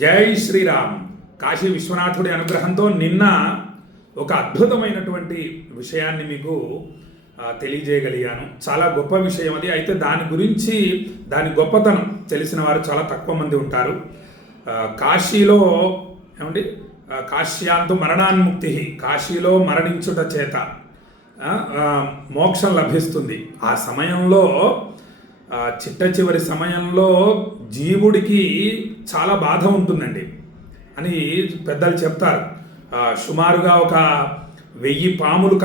జై శ్రీరామ్. కాశీ విశ్వనాథుడి అనుగ్రహంతో నిన్న ఒక అద్భుతమైనటువంటి విషయాన్ని మీకు తెలియజేయగలిగాను. చాలా గొప్ప విషయం అది. అయితే దాని గురించి దాని గొప్పతనం తెలిసిన వారు చాలా తక్కువ మంది ఉంటారు. కాశీలో ఏమండి, కాశ్యాంతు మరణాన్ముక్తి, కాశీలో మరణించుట చేత మోక్షం లభిస్తుంది. ఆ సమయంలో చిట్ట చివరి సమయంలో జీవుడికి చాలా బాధ ఉంటుందండి అని పెద్దలు చెప్తారు. సుమారుగా ఒక 1000 పాములు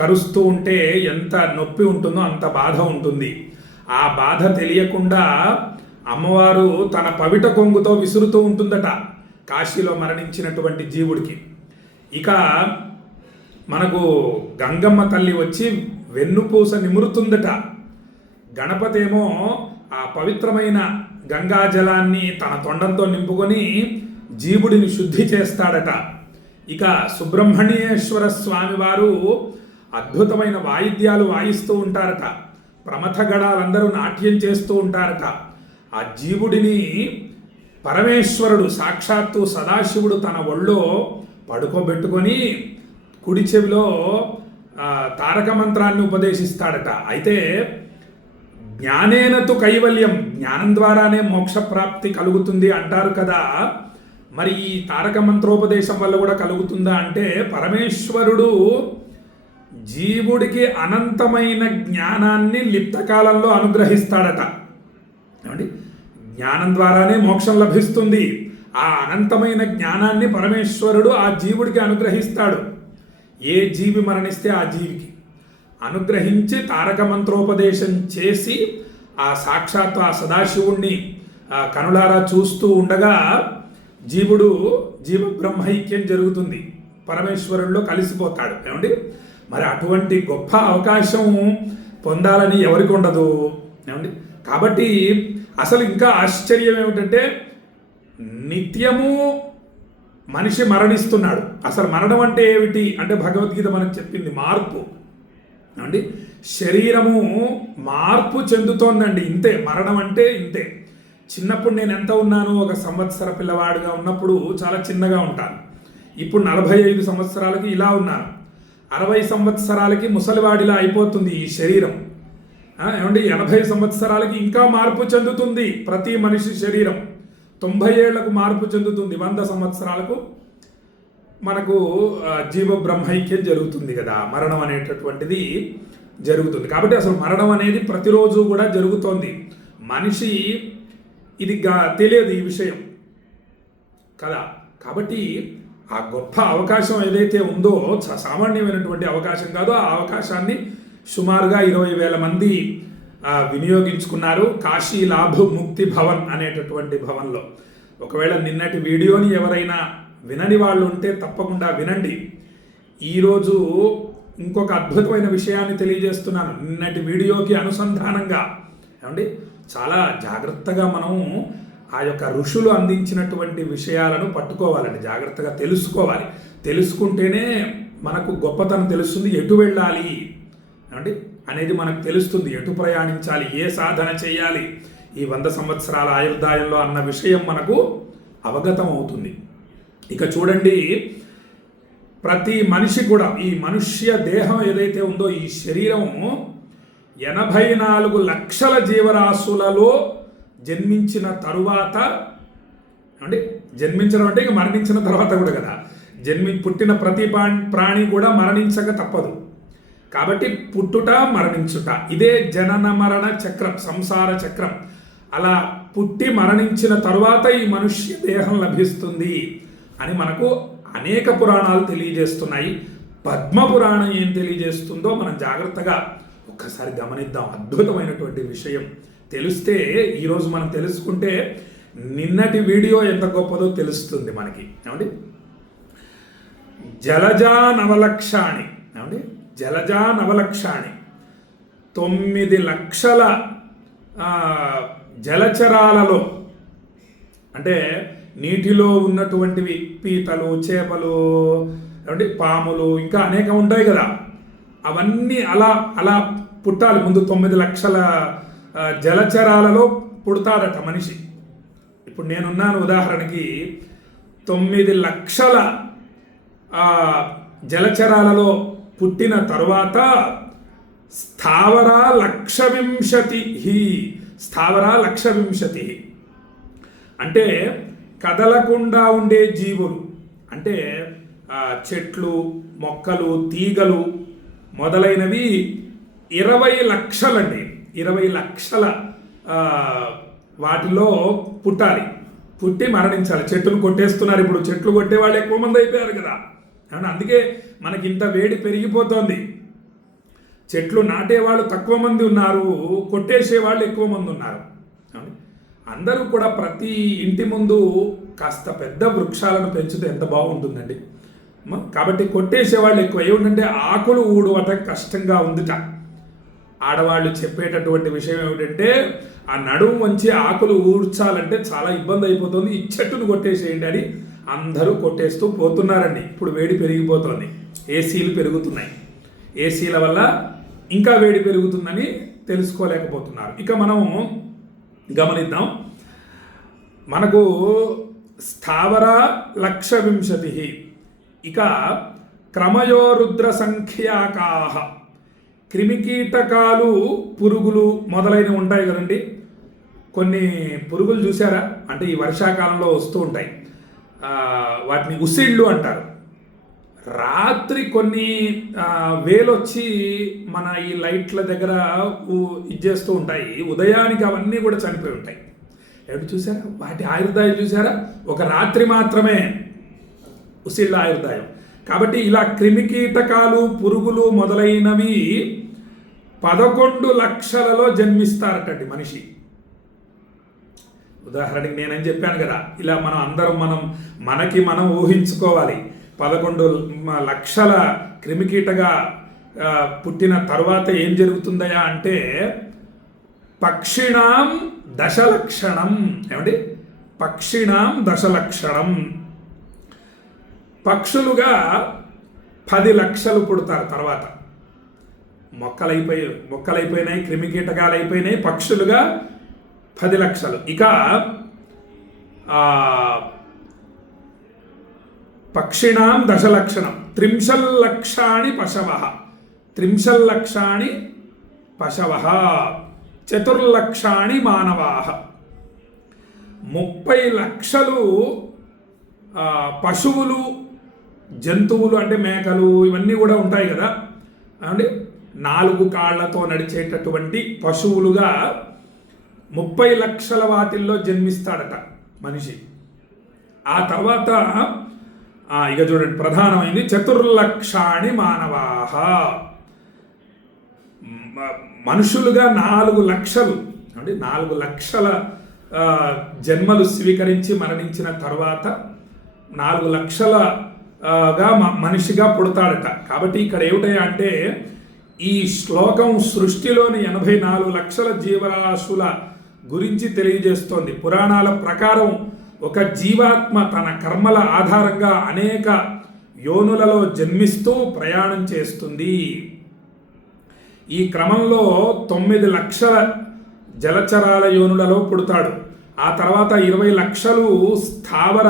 కరుస్తూ ఉంటే ఎంత నొప్పి ఉంటుందో అంత బాధ ఉంటుంది. ఆ బాధ తెలియకుండా అమ్మవారు తన పవిట కొంగుతో విసురుతూ ఉంటుందట కాశీలో మరణించినటువంటి జీవుడికి. ఇక మనకు గంగమ్మ తల్లి వచ్చి వెన్నుపూస నిమురుతుందట. గణపతి ఏమో ఆ పవిత్రమైన గంగా జలాన్ని తన తొండంతో నింపుకొని జీవుడిని శుద్ధి చేస్తాడట. ఇక సుబ్రహ్మణ్యేశ్వర స్వామి వారు అద్భుతమైన వాయిద్యాలు వాయిస్తూ ఉంటారట. ప్రమథ గణాలందరూ నాట్యం చేస్తూ ఉంటారట. ఆ జీవుడిని పరమేశ్వరుడు సాక్షాత్తు సదాశివుడు తన ఒళ్ళో పడుకోబెట్టుకొని కుడి చెవిలో తారక మంత్రాన్ని ఉపదేశిస్తాడట. అయితే జ్ఞానేనతు కైవల్యం, జ్ఞానం ద్వారానే మోక్షప్రాప్తి కలుగుతుంది అంటారు కదా. మరి ఈ తారక మంత్రోపదేశం వల్ల కూడా కలుగుతుందా అంటే, పరమేశ్వరుడు జీవుడికి అనంతమైన జ్ఞానాన్ని లిప్తకాలంలో అనుగ్రహిస్తాడట. ఏమండి, జ్ఞానం ద్వారానే మోక్షం లభిస్తుంది. ఆ అనంతమైన జ్ఞానాన్ని పరమేశ్వరుడు ఆ జీవుడికి అనుగ్రహిస్తాడు. ఏ జీవి మరణిస్తే ఆ జీవికి అనుగ్రహించి తారక మంత్రోపదేశం చేసి ఆ సాక్షాత్తు ఆ సదాశివుణ్ణి కనులారా చూస్తూ ఉండగా జీవుడు జీవ బ్రహ్మైక్యం జరుగుతుంది, పరమేశ్వరుల్లో కలిసిపోతాడు. ఏమండి, మరి అటువంటి గొప్ప అవకాశం పొందాలని ఎవరికి ఉండదు. ఏమండి, కాబట్టి అసలు ఇంకా ఆశ్చర్యం ఏమిటంటే, నిత్యము మనిషి మరణిస్తున్నాడు. అసలు మరణం అంటే ఏమిటి అంటే, భగవద్గీత మనకు చెప్పింది మార్పు. అండి, శరీరము మార్పు చెందుతోందండి. ఇంతే, మరణం అంటే ఇంతే. చిన్నప్పుడు నేను ఎంత ఉన్నాను, 1 సంవత్సర పిల్లవాడిగా ఉన్నప్పుడు చాలా చిన్నగా ఉంటాను. ఇప్పుడు 45 సంవత్సరాలకి ఇలా ఉన్నాను. 60 సంవత్సరాలకి ముసలివాడిలా అయిపోతుంది ఈ శరీరం. ఏమండి, 80 సంవత్సరాలకి ఇంకా మార్పు చెందుతుంది ప్రతి మనిషి శరీరం. 90 ఏళ్లకు మార్పు చెందుతుంది. 100 సంవత్సరాలకు మనకు జీవ బ్రహ్మైక్యం జరుగుతుంది కదా, మరణం అనేటటువంటిది జరుగుతుంది. కాబట్టి అసలు మరణం అనేది ప్రతిరోజు కూడా జరుగుతోంది. మనిషి ఇది తెలియదు ఈ విషయం కదా. కాబట్టి ఆ గొప్ప అవకాశం ఏదైతే ఉందో సామాన్యమైనటువంటి అవకాశం కాదు. ఆ అవకాశాన్ని సుమారుగా 20,000 మంది వినియోగించుకున్నారు కాశీ లాభ ముక్తి భవన్ అనేటటువంటి భవన్లో. ఒకవేళ నిన్నటి వీడియోని ఎవరైనా వినని వాళ్ళు ఉంటే తప్పకుండా వినండి. ఈరోజు ఇంకొక అద్భుతమైన విషయాన్ని తెలియజేస్తున్నాను నిన్నటి వీడియోకి అనుసంధానంగా. ఏమండి, చాలా జాగ్రత్తగా మనము ఆ యొక్క ఋషులు అందించినటువంటి విషయాలను పట్టుకోవాలండి, జాగ్రత్తగా తెలుసుకోవాలి. తెలుసుకుంటేనే మనకు గొప్పతనం తెలుస్తుంది, ఎటు వెళ్ళాలి ఏమండి అనేది మనకు తెలుస్తుంది, ఎటు ప్రయాణించాలి, ఏ సాధన చేయాలి ఈ 100 సంవత్సరాల ఆయుర్దాయంలో అన్న విషయం మనకు అవగతం అవుతుంది. ఇక చూడండి, ప్రతి మనిషి కూడా ఈ మనుష్య దేహం ఏదైతే ఉందో ఈ శరీరము 84 లక్షల జీవరాశులలో జన్మించిన తరువాత, అంటే జన్మించడం అంటే ఇక మరణించిన తర్వాత కూడా కదా, పుట్టిన ప్రతి ప్రాణి కూడా మరణించక తప్పదు. కాబట్టి పుట్టుట మరణించుట ఇదే జనన మరణ చక్రం, సంసార చక్రం. అలా పుట్టి మరణించిన తరువాత ఈ మనుష్య దేహం లభిస్తుంది అని మనకు అనేక పురాణాలు తెలియజేస్తున్నాయి. పద్మ పురాణం ఏం తెలియజేస్తుందో మనం జాగ్రత్తగా ఒక్కసారి గమనిద్దాం. అద్భుతమైనటువంటి విషయం తెలిస్తే, ఈరోజు మనం తెలుసుకుంటే నిన్నటి వీడియో ఎంత గొప్పదో తెలుస్తుంది మనకి. ఏమండి, జలజా నవలక్షాణి, ఏమండి జలజా నవలక్షాణి 9 లక్షల జలచరాలలో, అంటే నీటిలో ఉన్నటువంటివి పీతలు, చేపలు, అంటే పాములు, ఇంకా అనేక ఉంటాయి కదా, అవన్నీ అలా అలా పుట్టాలి. ముందు 9 లక్షల జలచరాలలో పుడతాడట మనిషి. ఇప్పుడు నేనున్నాను ఉదాహరణకి 9 లక్షల జలచరాలలో పుట్టిన తరువాత స్థావర 1,20,000 స్థావర 1,20,000 అంటే కదలకుండా ఉండే జీవులు, అంటే చెట్లు, మొక్కలు, తీగలు మొదలైనవి 20 లక్షలండి. 20 లక్షల వాటిలో పుట్టాలి, పుట్టి మరణించాలి. చెట్లు కొట్టేస్తున్నారు, ఇప్పుడు చెట్లు కొట్టే వాళ్ళు ఎక్కువ మంది అయిపోయారు కదా, అందుకే మనకి ఇంత వేడి పెరిగిపోతోంది. చెట్లు నాటేవాళ్ళు తక్కువ మంది ఉన్నారు, కొట్టేసే వాళ్ళు ఎక్కువ మంది ఉన్నారు. అందరూ కూడా ప్రతి ఇంటి ముందు కాస్త పెద్ద వృక్షాలను పెంచితే ఎంత బాగుంటుందండి. కాబట్టి కొట్టేసేవాళ్ళు ఎక్కువ. ఏమిటంటే ఆకులు ఊడవటం కష్టంగా ఉందిట. ఆడవాళ్ళు చెప్పేటటువంటి విషయం ఏమిటంటే ఆ నడుము వంచి ఆకులు ఊడ్చాలంటే చాలా ఇబ్బంది అయిపోతుంది, ఈ చెట్టును కొట్టేసేయండి అని అందరూ కొట్టేస్తూ పోతున్నారండి. ఇప్పుడు వేడి పెరిగిపోతుంది, ఏసీలు పెరుగుతున్నాయి, ఏసీల వల్ల ఇంకా వేడి పెరుగుతుందని తెలుసుకోలేకపోతున్నారు. ఇక మనం గమనిద్దాం, మనకు స్థావర 1,20,000, ఇక క్రమయోరుద్ర సంఖ్యాకాహ, క్రిమికీటకాలు, పురుగులు మొదలైనవి ఉంటాయి కదండి. కొన్ని పురుగులు చూసారా, అంటే ఈ వర్షాకాలంలో వస్తూ ఉంటాయి, వాటిని ఉసిళ్ళు అంటారు. రాత్రి కొన్ని వేలొచ్చి మన ఈ లైట్ల దగ్గర ఇచ్చేస్తూ ఉంటాయి, ఉదయానికి అవన్నీ కూడా చనిపోయి ఉంటాయి. ఎప్పుడు చూసారా వాటి ఆయుర్దాయం చూసారా, ఒక రాత్రి మాత్రమే ఉసిళ్ళ ఆయుర్దాయం. కాబట్టి ఇలా క్రిమికీటకాలు, పురుగులు మొదలైనవి 11 లక్షలలో జన్మిస్తారటండి మనిషి. ఉదాహరణకి నేనేం చెప్పాను కదా, ఇలా మనకి మనం ఊహించుకోవాలి. 11 లక్షల క్రిమికీటగా పుట్టిన తర్వాత ఏం జరుగుతుందయా అంటే పక్షిణాం 10 లక్షణం. ఏమండి, పక్షిణాం 10 లక్షణం. పక్షులుగా 10 లక్షలు పుడతారు. తర్వాత మొక్కలైపోయినాయి, క్రిమికీటకాలు అయిపోయినాయి, పక్షులుగా 10 లక్షలు. ఇక పక్షిణాం 10 లక్షణం. 30 లక్షాణి పశవః. 30 లక్షాణి పశవః. 4 లక్షాణి మానవాః. 30 లక్షలు పశువులు, జంతువులు, అంటే మేకలు ఇవన్నీ కూడా ఉంటాయి కదా అంటే 4 కాళ్లతో నడిచేటటువంటి పశువులుగా 30 లక్షల వాటిల్లో జన్మిస్తాడట మనిషి. ఆ తర్వాత ఇక చూడండి, ప్రధానమైంది 4 లక్షాణి మానవాః. మనుషులుగా 4 లక్షలు, అంటే 4 లక్షల జన్మలు స్వీకరించి మరణించిన తర్వాత 4 లక్షలగా మనిషిగా పుడతాడట. కాబట్టి ఇక్కడ ఏమిటయ్యా అంటే ఈ శ్లోకం సృష్టిలోని 84 లక్షల జీవరాశుల గురించి తెలియజేస్తోంది. పురాణాల ప్రకారం ఒక జీవాత్మ తన కర్మల ఆధారంగా అనేక యోనులలో జన్మిస్తూ ప్రయాణం చేస్తుంది. ఈ క్రమంలో 9 లక్షల జలచరాల యోనులలో పుడతాడు. ఆ తర్వాత 20 లక్షలు స్థావర,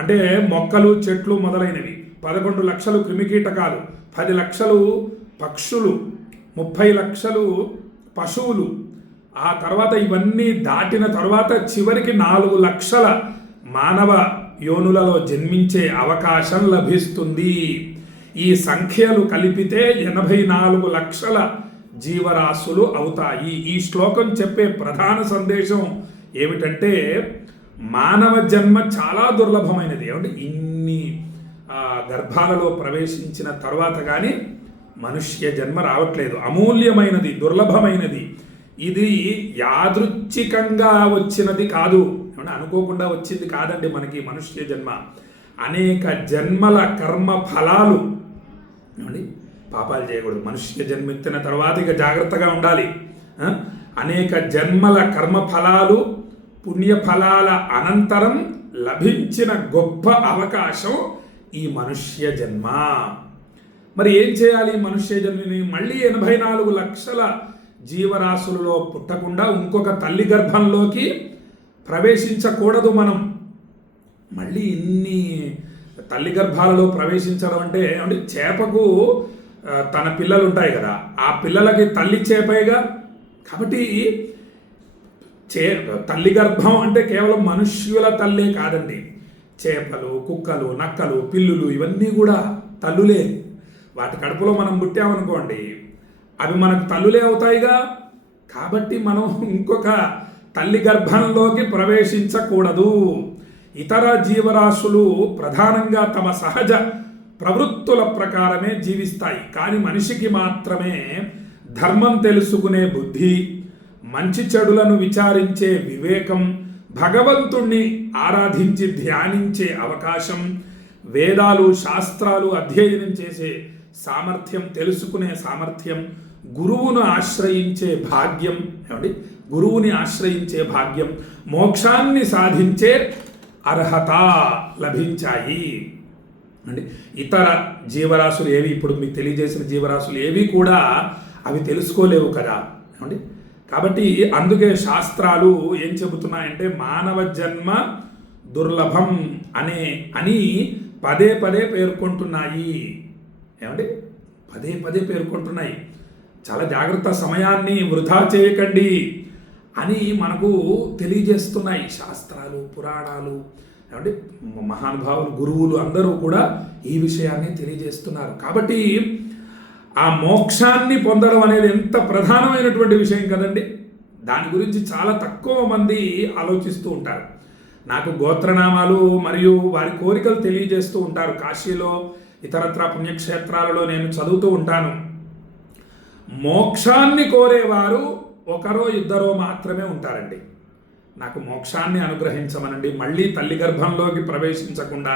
అంటే మొక్కలు, చెట్లు మొదలైనవి, 11 లక్షలు క్రిమికీటకాలు, 10 లక్షలు పక్షులు, 30 లక్షలు పశువులు. ఆ తర్వాత ఇవన్నీ దాటిన తర్వాత చివరికి 4 లక్షల మానవ యోనులలో జన్మించే అవకాశం లభిస్తుంది. ఈ సంఖ్యలు కలిపితే 84 లక్షల జీవరాశులు అవుతాయి. ఈ శ్లోకం చెప్పే ప్రధాన సందేశం ఏమిటంటే మానవ జన్మ చాలా దుర్లభమైనది. ఏమంటే ఇన్ని గర్భాలలో ప్రవేశించిన తర్వాత కానీ మనుష్య జన్మ రావట్లేదు. అమూల్యమైనది, దుర్లభమైనది. ఇది యాదృచ్ఛికంగా వచ్చినది కాదు, అనుకోకుండా వచ్చింది కాదండి. మనకి మనుష్య జన్మ అనేక జన్మల కర్మ ఫలాలు. ఏమండి, పాపాలు చేయకూడదు. మనుష్య జన్మెత్తిన తర్వాత ఇక జాగ్రత్తగా ఉండాలి. అనేక జన్మల కర్మ ఫలాలు, పుణ్యఫలాల అనంతరం లభించిన గొప్ప అవకాశం ఈ మనుష్య జన్మ. మరి ఏం చేయాలి? మనుష్య జన్మని మళ్ళీ 84 లక్షల జీవరాశులలో పుట్టకుండా ఇంకొక తల్లి గర్భంలోకి ప్రవేశించకూడదు మనం. మళ్ళీ ఇన్ని తల్లి గర్భాలలో ప్రవేశించడం అంటే చేపకు తన పిల్లలు ఉంటాయి కదా, ఆ పిల్లలకి తల్లి చేపేగా. కాబట్టి తల్లి గర్భం అంటే కేవలం మనుష్యుల తల్లే కాదండి. చేపలు, కుక్కలు, నక్కలు, పిల్లులు ఇవన్నీ కూడా తల్లులే. వాటి కడుపులో మనం పుట్టామనుకోండి, అవి మనకు తల్లులే అవుతాయిగా. కాబట్టి మనం ఇంకొక తల్లి గర్భంలోకి ప్రవేశించకూడదు. ఇతర జీవరాశులు ప్రధానంగా తమ సహజ ప్రవృత్తుల ప్రకారమే జీవిస్తాయి. కానీ మనిషికి మాత్రమే ధర్మం తెలుసుకునే బుద్ధి, మంచి చెడులను విచారించే వివేకం, భగవంతుణ్ణి ఆరాధించి ధ్యానించే అవకాశం, వేదాలు శాస్త్రాలు అధ్యయనం చేసే సామర్థ్యం, తెలుసుకునే సామర్థ్యం, గురువును ఆశ్రయించే భాగ్యం, గురువుని ఆశ్రయించే భాగ్యం, మోక్షాన్ని సాధించే అర్హత లభించాయి అండి. ఇతర జీవరాశులు ఏవి, ఇప్పుడు మీకు తెలియజేసిన జీవరాశులు ఏవి కూడా అవి తెలుసుకోలేవు కదా ఏమండి. కాబట్టి అందుకే శాస్త్రాలు ఏం చెబుతున్నాయంటే మానవ జన్మ దుర్లభం అని పదే పదే పేర్కొంటున్నాయి ఏమండి, పదే పదే పేర్కొంటున్నాయి. చాలా జాగ్రత్త, సమయాన్ని వృధా చేయకండి అని మనకు తెలియజేస్తున్నాయి శాస్త్రాలు, పురాణాలు ఏమంటే మహానుభావులు, గురువులు అందరూ కూడా ఈ విషయాన్ని తెలియజేస్తున్నారు. కాబట్టి ఆ మోక్షాన్ని పొందడం అనేది ఎంత ప్రధానమైనటువంటి విషయం కదండి. దాని గురించి చాలా తక్కువ మంది ఆలోచిస్తూ ఉంటారు. నాకు గోత్రనామాలు మరియు వారి కోరికలు తెలియజేస్తూ ఉంటారు. కాశీలో ఇతరత్ర పుణ్యక్షేత్రాలలో నేను చదువుతూ ఉంటాను. మోక్షాన్ని కోరేవారు ఒకరో ఇద్దరో మాత్రమే ఉంటారండి. నాకు మోక్షాన్ని అనుగ్రహించమనండి, మళ్ళీ తల్లి గర్భంలోకి ప్రవేశించకుండా,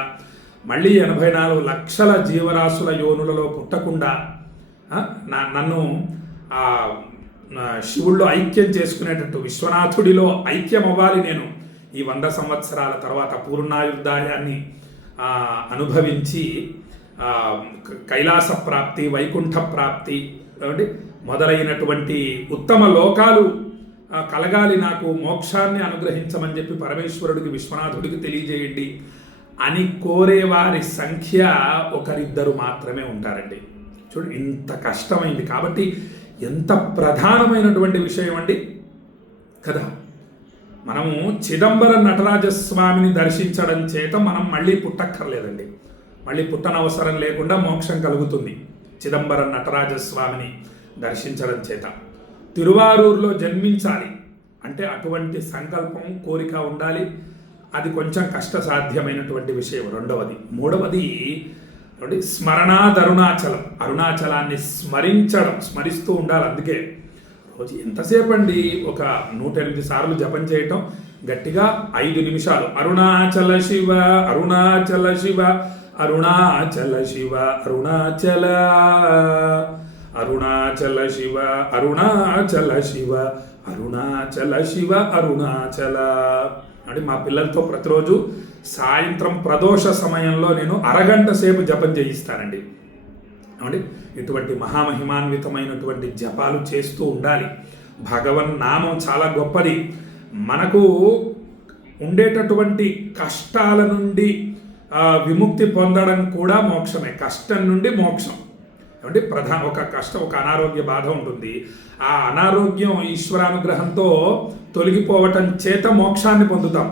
మళ్ళీ 84 లక్షల జీవరాశుల యోనులలో పుట్టకుండా నన్ను శివుల్లో ఐక్యం చేసుకునేటట్టు, విశ్వనాథుడిలో ఐక్యం అవ్వాలి నేను. ఈ 100 సంవత్సరాల తర్వాత పూర్ణాయుర్దాయాన్ని అనుభవించి కైలాస ప్రాప్తి, వైకుంఠ ప్రాప్తి మొదలైనటువంటి ఉత్తమ లోకాలు కలగాలి, నాకు మోక్షాన్ని అనుగ్రహించమని చెప్పి పరమేశ్వరుడికి, విశ్వనాథుడికి తెలియజేయండి అని కోరేవారి సంఖ్య ఒకరిద్దరు మాత్రమే ఉంటారండి. చూడండి, ఇంత కష్టమైంది. కాబట్టి ఎంత ప్రధానమైనటువంటి విషయం అండి కదా. మనము చిదంబరం నటరాజస్వామిని దర్శించడం చేత మనం మళ్ళీ పుట్టక్కర్లేదండి. మళ్ళీ పుట్టనవసరం లేకుండా మోక్షం కలుగుతుంది చిదంబరం నటరాజస్వామిని దర్శించడం చేత. తిరువారూరులో జన్మించాలి అంటే అటువంటి సంకల్పం, కోరిక ఉండాలి. అది కొంచెం కష్టసాధ్యమైనటువంటి విషయం. రెండవది. మూడవది స్మరణాద్ అరుణాచలం, అరుణాచలాన్ని స్మరిస్తూ ఉండాలి. అందుకే రోజు ఎంతసేపు అండి, ఒక 108 సార్లు జపం చేయటం, గట్టిగా 5 నిమిషాలు అరుణాచల శివ, అరుణాచల శివ, అరుణాచల శివ, అరుణాచల, అరుణాచల శివ, అరుణాచల శివ, అరుణాచల శివ, అరుణాచల అంటే మా పిల్లలతో ప్రతిరోజు సాయంత్రం ప్రదోష సమయంలో నేను అరగంట సేపు జపం చేయిస్తానండి. ఏమండి, ఇటువంటి మహామహిమాన్వితమైనటువంటి జపాలు చేస్తూ ఉండాలి. భగవన్ నామం చాలా గొప్పది. మనకు ఉండేటటువంటి కష్టాల నుండి విముక్తి పొందడం కూడా మోక్షమే. కష్టం నుండి మోక్షం. అంటే ఒక అనారోగ్య బాధ ఉంటుంది. ఆ అనారోగ్యం ఈశ్వరానుగ్రహంతో తొలగిపోవటం చేత మోక్షాన్ని పొందుతాం.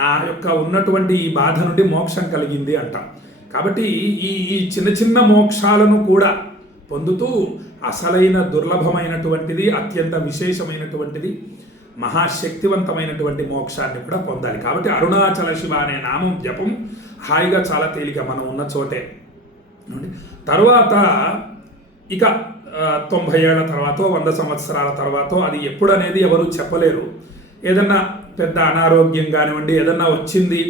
నా యొక్క ఉన్నటువంటి ఈ బాధ నుండి మోక్షం కలిగింది అంటాం. కాబట్టి ఈ చిన్న చిన్న మోక్షాలను కూడా పొందుతూ అసలైన దుర్లభమైనటువంటిది, అత్యంత విశేషమైనటువంటిది, మహాశక్తివంతమైనటువంటి మోక్షాన్ని కూడా పొందాలి. కాబట్టి అరుణాచల శివ అనే నామం జపం హాయిగా చాలా తేలిక మనం ఉన్న చోటే. తరువాత ఇక 90 ఏళ్ల తర్వాత, 100 సంవత్సరాల తర్వాత, అది ఎప్పుడు అనేది ఎవరు చెప్పలేరు. ఏదన్నా పెద్ద అనారోగ్యం కానివ్వండి, ఏదన్నా వచ్చింది,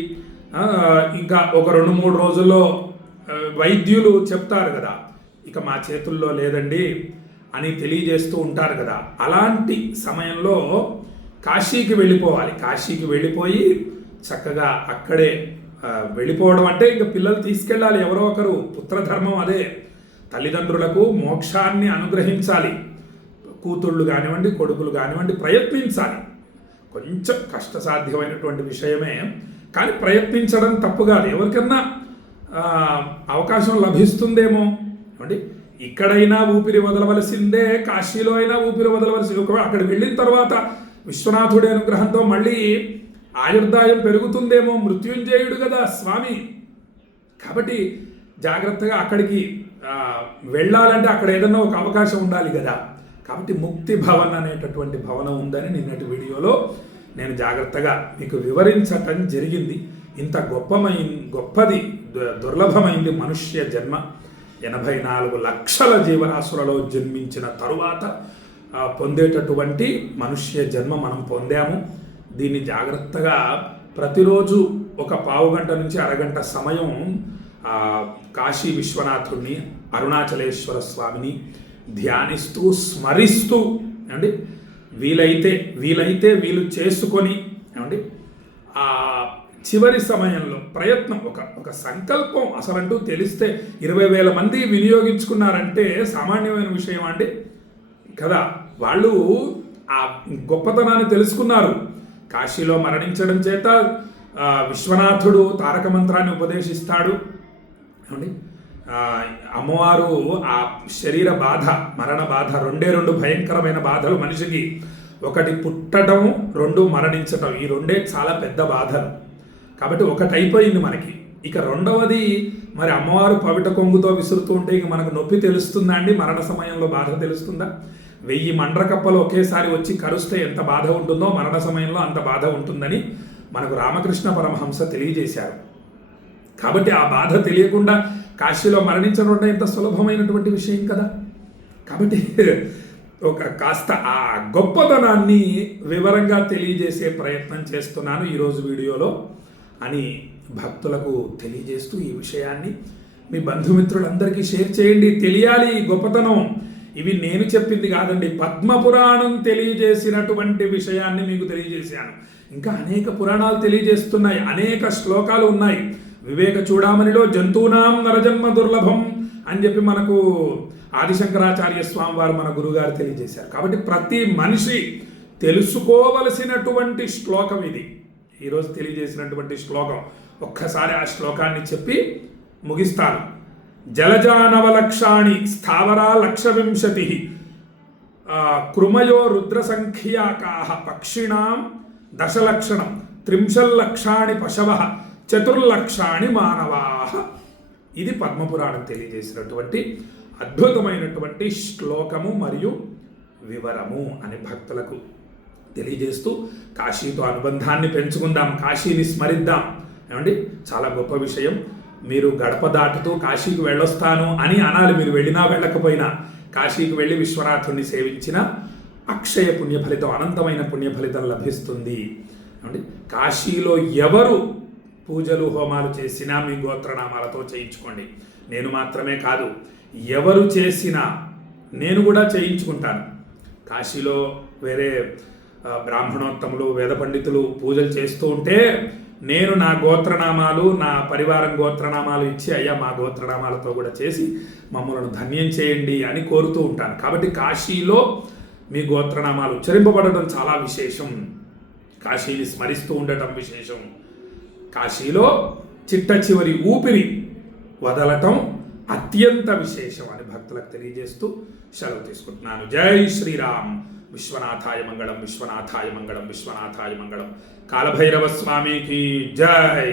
ఇంకా ఒక 2-3 రోజుల్లో వైద్యులు చెప్తారు కదా, ఇక మా చేతుల్లో లేదండి అని తెలియజేస్తూ ఉంటారు కదా. అలాంటి సమయంలో కాశీకి వెళ్ళిపోవాలి. కాశీకి వెళ్ళిపోయి చక్కగా అక్కడే వెళ్ళిపోవడం అంటే ఇంకా పిల్లలు తీసుకెళ్ళాలి ఎవరో ఒకరు. పుత్రధర్మం అదే. తల్లిదండ్రులకు మోక్షాన్ని అనుగ్రహించాలి. కూతుళ్ళు కానివ్వండి, కొడుకులు కానివ్వండి ప్రయత్నించాలి. కొంచెం కష్టసాధ్యమైనటువంటి విషయమే, కానీ ప్రయత్నించడం తప్పు కాదు. ఎవరికన్నా అవకాశం లభిస్తుందేమో అండి, ఇక్కడైనా ఊపిరి వదలవలసిందే, కాశీలో అయినా ఊపిరి వదలవలసింది. ఒకవేళ అక్కడ వెళ్ళిన తర్వాత విశ్వనాథుడి అనుగ్రహంతో మళ్ళీ ఆయుర్దాయం పెరుగుతుందేమో, మృత్యుంజయుడు కదా స్వామి. కాబట్టి జాగ్రత్తగా అక్కడికి వెళ్ళాలంటే అక్కడ ఏదన్నా ఒక అవకాశం ఉండాలి కదా. కాబట్టి ముక్తి భవన్ అనేటటువంటి భవనం ఉందని నిన్నటి వీడియోలో నేను జాగ్రత్తగా మీకు వివరించటం జరిగింది. ఇంత గొప్పది దుర్లభమైంది మనుష్య జన్మ. 84 లక్షల జీవరాశులలో జన్మించిన తరువాత పొందేటటువంటి మనుష్య జన్మ మనం పొందాము. దీన్ని జాగ్రత్తగా ప్రతిరోజు ఒక పావుగంట నుంచి అరగంట సమయం కాశీ విశ్వనాథుడిని, అరుణాచలేశ్వర స్వామిని ధ్యానిస్తూ స్మరిస్తూ అండి వీలు చేసుకొని ఏమండి ఆ చివరి సమయంలో ప్రయత్నం ఒక సంకల్పం అసలంటూ తెలిస్తే 20,000 మంది వినియోగించుకున్నారంటే సామాన్యమైన విషయం అండి కదా. వాళ్ళు ఆ గొప్పతనాన్ని తెలుసుకున్నారు. కాశీలో మరణించడం చేత విశ్వనాథుడు తారక మంత్రాన్ని ఉపదేశిస్తాడు ఏమండి. అమ్మవారు ఆ శరీర బాధ, మరణ బాధ, రెండు భయంకరమైన బాధలు మనిషికి. ఒకటి పుట్టడం, 2 మరణించటం. ఈ 2 చాలా పెద్ద బాధలు. కాబట్టి ఒకటి అయిపోయింది మనకి. ఇక రెండవది మరి అమ్మవారు పవిట కొంగుతో విసురుతూ ఉంటే ఇక మనకు నొప్పి తెలుస్తుందా అండి? మరణ సమయంలో బాధ తెలుస్తుందా? 1000 మండ్రకప్పలు ఒకేసారి వచ్చి కరుస్తే ఎంత బాధ ఉంటుందో మరణ సమయంలో అంత బాధ ఉంటుందని మనకు రామకృష్ణ పరమహంస తెలియజేశారు. కాబట్టి ఆ బాధ తెలియకుండా కాశీలో మరణించడం అంటే ఎంత సులభమైనటువంటి విషయం కదా. కాబట్టి కాస్త ఆ గొప్పతనాన్ని వివరంగా తెలియజేసే ప్రయత్నం చేస్తున్నాను ఈరోజు వీడియోలో అని భక్తులకు తెలియజేస్తూ ఈ విషయాన్ని మీ బంధుమిత్రులందరికీ షేర్ చేయండి. తెలియాలి ఈ గొప్పతనం. ఇవి నేను చెప్పింది కాదండి, పద్మపురాణం తెలియజేసినటువంటి విషయాన్ని మీకు తెలియజేశాను. ఇంకా అనేక పురాణాలు తెలియజేస్తున్నాయి, అనేక శ్లోకాలు ఉన్నాయి. వివేక చూడామణిలో జంతువునాం నరజన్మ దుర్లభం అని చెప్పి మనకు ఆదిశంకరాచార్య స్వామి వారు మన గురుగారు తెలియజేశారు. కాబట్టి ప్రతి మనిషి తెలుసుకోవలసినటువంటి శ్లోకం ఇది. ఈరోజు తెలియజేసినటువంటి శ్లోకం ఒక్కసారి ఆ శ్లోకాన్ని చెప్పి ముగిస్తాను. జలజానవలక్షాణి స్థావరా 1,20,000 కృమయో రుద్రసంఖ్యాకాః పక్షిణాం 10,00,000 30,00,000 పశవః 4,00,000 మానవాః. ఇది పద్మపురాణం తెలియజేసినటువంటి అద్భుతమైనటువంటి శ్లోకము మరియు వివరము అని భక్తులకు తెలియజేస్తూ కాశీతో అనుబంధాన్ని పెంచుకుందాం, కాశీని స్మరిద్దాం ఏమండి. చాలా గొప్ప విషయం. మీరు గడప దాటుతూ కాశీకి వెళ్ళొస్తాను అని అనాలి. మీరు వెళ్ళినా వెళ్ళకపోయినా కాశీకి వెళ్ళి విశ్వనాథుడిని సేవించిన అక్షయ పుణ్యఫలితం, అనంతమైన పుణ్యఫలితం లభిస్తుంది ఏమండి. కాశీలో ఎవరు పూజలు హోమాలు చేసినా మీ గోత్రనామాలతో చేయించుకోండి. నేను మాత్రమే కాదు, ఎవరు చేసినా నేను కూడా చేయించుకుంటాను. కాశీలో వేరే బ్రాహ్మణోత్తములు, వేద పండితులు పూజలు చేస్తూ ఉంటే నేను నా గోత్రనామాలు, నా పరివారం గోత్రనామాలు ఇచ్చి అయ్యా మా గోత్రనామాలతో కూడా చేసి మమ్మల్ని ధన్యం చేయండి అని కోరుతూ ఉంటాను. కాబట్టి కాశీలో మీ గోత్రనామాలు ఉచ్చరింపబడటం చాలా విశేషం. కాశీని స్మరిస్తూ ఉండటం విశేషం. కాశీలో చిట్ట చివరి ఊపిరి వదలటం అత్యంత విశేషం అని భక్తులకు తెలియజేస్తూ సెలవు తీసుకుంటున్నాను. జై శ్రీరామ్. విశ్వనాథాయ మంగళం, విశ్వనాథాయ మంగళం, విశ్వనాథాయ మంగళం. కాలభైరవ స్వామికి జై.